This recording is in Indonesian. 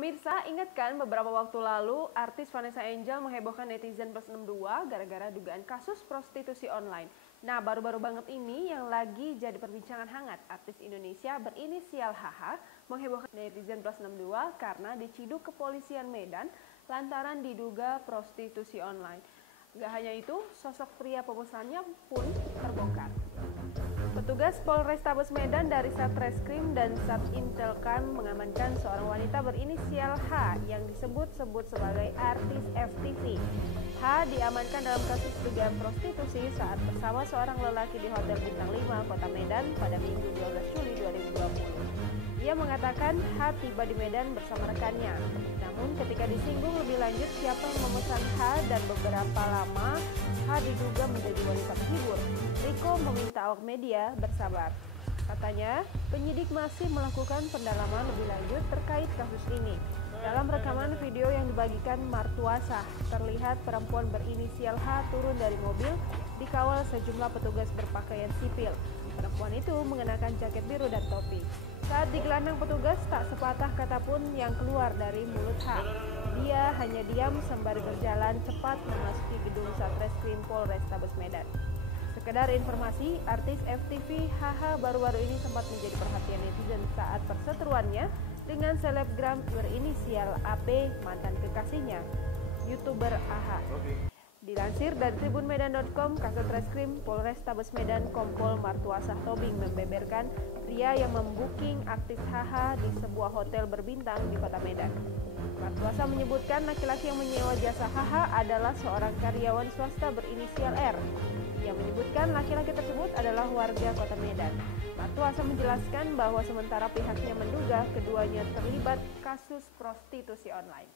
Pemirsa, ingat kan beberapa waktu lalu artis Vanessa Angel menghebohkan netizen plus 62 gara-gara dugaan kasus prostitusi online. Nah, baru-baru banget ini yang lagi jadi perbincangan hangat, artis Indonesia berinisial HH menghebohkan netizen plus 62 karena diciduk kepolisian Medan lantaran diduga prostitusi online. Gak hanya itu, sosok pria pemesannya pun terbongkar. Petugas Polrestabes Medan dari Satreskrim dan Satintelkam mengamankan seorang wanita berinisial H yang disebut-sebut sebagai artis FTV. H diamankan dalam kasus dugaan prostitusi saat bersama seorang lelaki di Hotel Bintang 5 Kota Medan pada Minggu 12 Juli 2020. Ia mengatakan H tiba di Medan bersama rekannya. Namun ketika disinggung lebih lanjut siapa yang memesan H dan beberapa lama H diduga menjadi wanita penghibur, Riko meminta awak media bersabar. Katanya, penyidik masih melakukan pendalaman lebih lanjut terkait kasus ini. Dalam rekaman video yang dibagikan Martuasa, terlihat perempuan berinisial H turun dari mobil dikawal sejumlah petugas berpakaian sipil. Perempuan itu mengenakan jaket biru dan topi. Saat digelandang petugas, tak sepatah kata pun yang keluar dari mulut H. Dia hanya diam sembari berjalan cepat memasuki gedung Satreskrim Polrestabes Medan. Sekedar informasi, artis FTV HH baru-baru ini sempat menjadi perhatian netizen saat perseteruannya dengan selebgram berinisial AP, mantan kekasihnya, YouTuber AHA. Dilansir dari tribunmedan.com, Kasat Reskrim Polrestabes Medan Kompol Martuasa Tobing membeberkan pria yang membooking artis HH di sebuah hotel berbintang di Kota Medan. Martuasa menyebutkan laki-laki yang menyewa jasa HH adalah seorang karyawan swasta berinisial R. Ia menyebutkan laki-laki tersebut adalah warga Kota Medan. Martuasa menjelaskan bahwa sementara pihaknya menduga keduanya terlibat kasus prostitusi online.